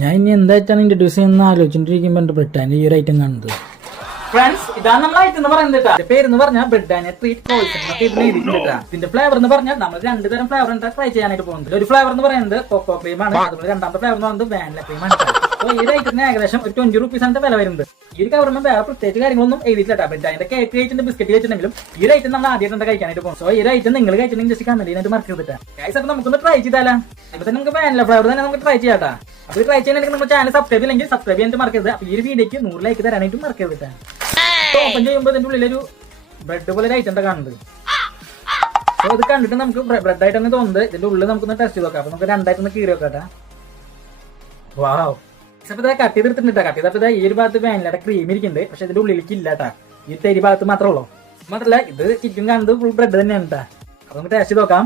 ഞാൻ ഇനി എന്തായിട്ടാണ് ഇൻട്രൊഡ്യൂസ് ചെയ്യുന്ന ആലോചിച്ചിട്ടിരിക്കുമ്പോൾ എൻ്റെ ബ്രിട്ടാനിയ ഈ ഒരു ഐറ്റം കാണുന്നത്. ഫ്രണ്ട്സ്, ഇതാണ് നമ്മൾ ഐറ്റം എന്ന് പറയുന്നത്. പേര് എന്ന് പറഞ്ഞാൽ ബ്രിട്ടാനിയ ട്രീറ്റ് പോയിസൺ ഇതിന്റെ ഫ്ലേവർ എന്ന് പറഞ്ഞാൽ നമ്മൾ 2 തരം ഫ്ലേവർ ട്രൈ ചെയ്യാനായിട്ട് പോകുന്നത്. ഒരു ഫ്ലേവർ എന്ന് പറയുന്നത് കൊക്കോ ക്രീം ആണ്, അതുപോലെ രണ്ടാമത്തെ ഫ്ലേവർ എന്ന് പറയുന്നത് വാനില ക്രീം ആണ്. അപ്പോൾ ഈ ഐറ്റത്തിന് ഏകദേശം ഒരു 20 റുപ്പീസാണ് വില വരുന്നത്. ഈ ഒരു കവറിന് വേറെ പ്രത്യേകിച്ച് കാര്യങ്ങളൊന്നും എഴുതിയിട്ടില്ല. ബ്രിട്ടാനിയുടെ കേക്ക് കഴിച്ചിട്ട് ബിസ്ക്കറ്റ് കഴിച്ചിട്ടുണ്ടെങ്കിലും ഈ ഒരു ഐറ്റം നമ്മൾ ആദ്യമായിട്ട് കഴിക്കാനായിട്ട് പോകും. സോ ഈ ഒരു ഐറ്റം നിങ്ങൾ കഴിച്ചിട്ടുണ്ടെങ്കിൽ ജസ്റ്റ് കമന്റ് ചെയ്യാനായിട്ട് മറക്കരുത്. ഗൈസ്, അപ്പോൾ നമുക്കൊന്ന് ട്രൈ ചെയ്താലോ. ഇപ്പൊ തന്നെ നമുക്ക് വാനില ഫ്ലേവർ തന്നെ നമുക്ക് ട്രൈ ചെയ്യാട്ടാ. അപ്പോൾ ട്രൈ ചെയ്യാനായിട്ട് നമ്മുടെ ചാനൽ സബ്സ്ക്രൈബ് ചെയ്യില്ലെങ്കിൽ സബ്സ്ക്രൈബ് ചെയ്യാനായിട്ട് മറക്കരുത്. അപ്പോൾ ഈ ഒരു വീഡിയോക്ക് 100 ലൈക്ക് തരാനായിട്ട് മറക്കരുത്. ഓപ്പൺ ചെയ്യുമ്പോൾ ഇതിന്റെ ഉള്ളിലൊരു ബ്രെഡ് പോലെ ഐറ്റം കാണുന്നത്. അപ്പൊ ഇത് കണ്ടിട്ട് നമുക്ക് ബ്രെഡ് ആയിട്ടാണ് തോന്നുന്നത്. ഇതിന്റെ ഉള്ളിൽ നമുക്കൊന്ന് ടെസ്റ്റ് ചെയ്ത് നോക്കാം. അപ്പൊ നമുക്ക് രണ്ടായിട്ടൊന്ന് കീറി നോക്കാട്ടെ. വാവ്, അപ്പൊ ഇതാ കട്ട് ചെയ്തെടുത്തിട്ടുണ്ട്. കട്ട് ചെയ്തപ്പോ ഈ ഒരു ഭാഗത്ത് വാനിലയുടെ ക്രീം ഇരിക്കുന്നുണ്ട്, പക്ഷെ ഇതിന്റെ ഉള്ളിലേക്ക് ഇല്ലാട്ടാ. ഈ തരി ഭാഗത്ത് മാത്രമേ ഉള്ളൂ. മാത്രല്ല ഇത് ചുറ്റും കാണുന്നത് ഫുൾ ബ്രെഡ് തന്നെയാണ് കേട്ടാ. അപ്പൊ നമുക്ക് ടേസ്റ്റ് ചെയ്ത് നോക്കാം.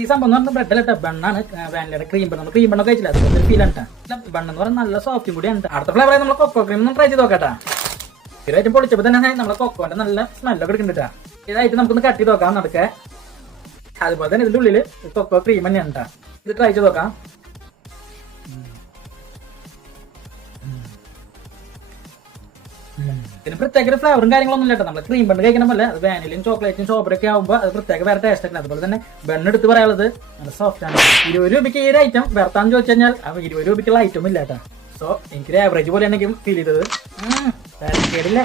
ഈ സംഭവം എന്ന് പറഞ്ഞാൽ ബ്രെഡല്ല, ബണ്ണാണ്. വാനിലയുടെ ക്രീം ബണ്ണ്. ക്രീം ബണ്ണൊക്കെ കഴിച്ചില്ല, അതൊരു ഫീൽ ആണ്. ബണ്ണെന്ന് പറഞ്ഞാൽ നല്ല സോഫ്റ്റും കൂടിയാണ്. അടുത്ത ഫ്ലേവർ നമ്മൾ കൊക്കോ ക്രീം ഒന്ന് ട്രൈ ചെയ്ത് നോക്കാട്ടാ. ഇതായിട്ട് പൊളിച്ചപ്പോൾ തന്നെ നമ്മളെ കൊക്കോന്റെ നല്ല സ്മെല്ലൊക്കെ എടുക്കുന്നുണ്ടാ. ഇതായിട്ട് നമുക്കൊന്ന് കട്ട് ചെയ്ത് നോക്കാം നടക്കെ. അതുപോലെ തന്നെ ഇതിന്റെ ഉള്ളില് കൊക്കോ ക്രീം തന്നെയാണ് കേട്ടാ. ഇത് ട്രൈ ചെയ്ത് നോക്കാം. ഇതിന് പ്രത്യേക ഫ്ലേവറും കാര്യങ്ങളൊന്നും ഇല്ല. നമ്മൾ ക്രീം ബണ്ണ് കഴിക്കണം പോലെ അത് വാനിലയും ചോക്ലേറ്റും സ്ട്രോബെറിയൊക്കെ ആകുമ്പോൾ അത് പ്രത്യേക വേറെ ടേസ്റ്റ് ആണ്. അതുപോലെ തന്നെ ബണ്ണ് എടുത്ത് പറയാനുള്ളത് നല്ല സോഫ്റ്റ് ആണ്. 20 രൂപയ്ക്ക് ഈ ഒരു ഐറ്റം വെറുത്താന്ന് ചോദിച്ചു കഴിഞ്ഞാൽ 20 രൂപയ്ക്കുള്ള ഐറ്റം ഇല്ല കേട്ടോ. സോ എനിക്കൊരു ആവറേജ് പോലെയാണ് ഫീൽ ചെയ്തത്. കേടില്ല.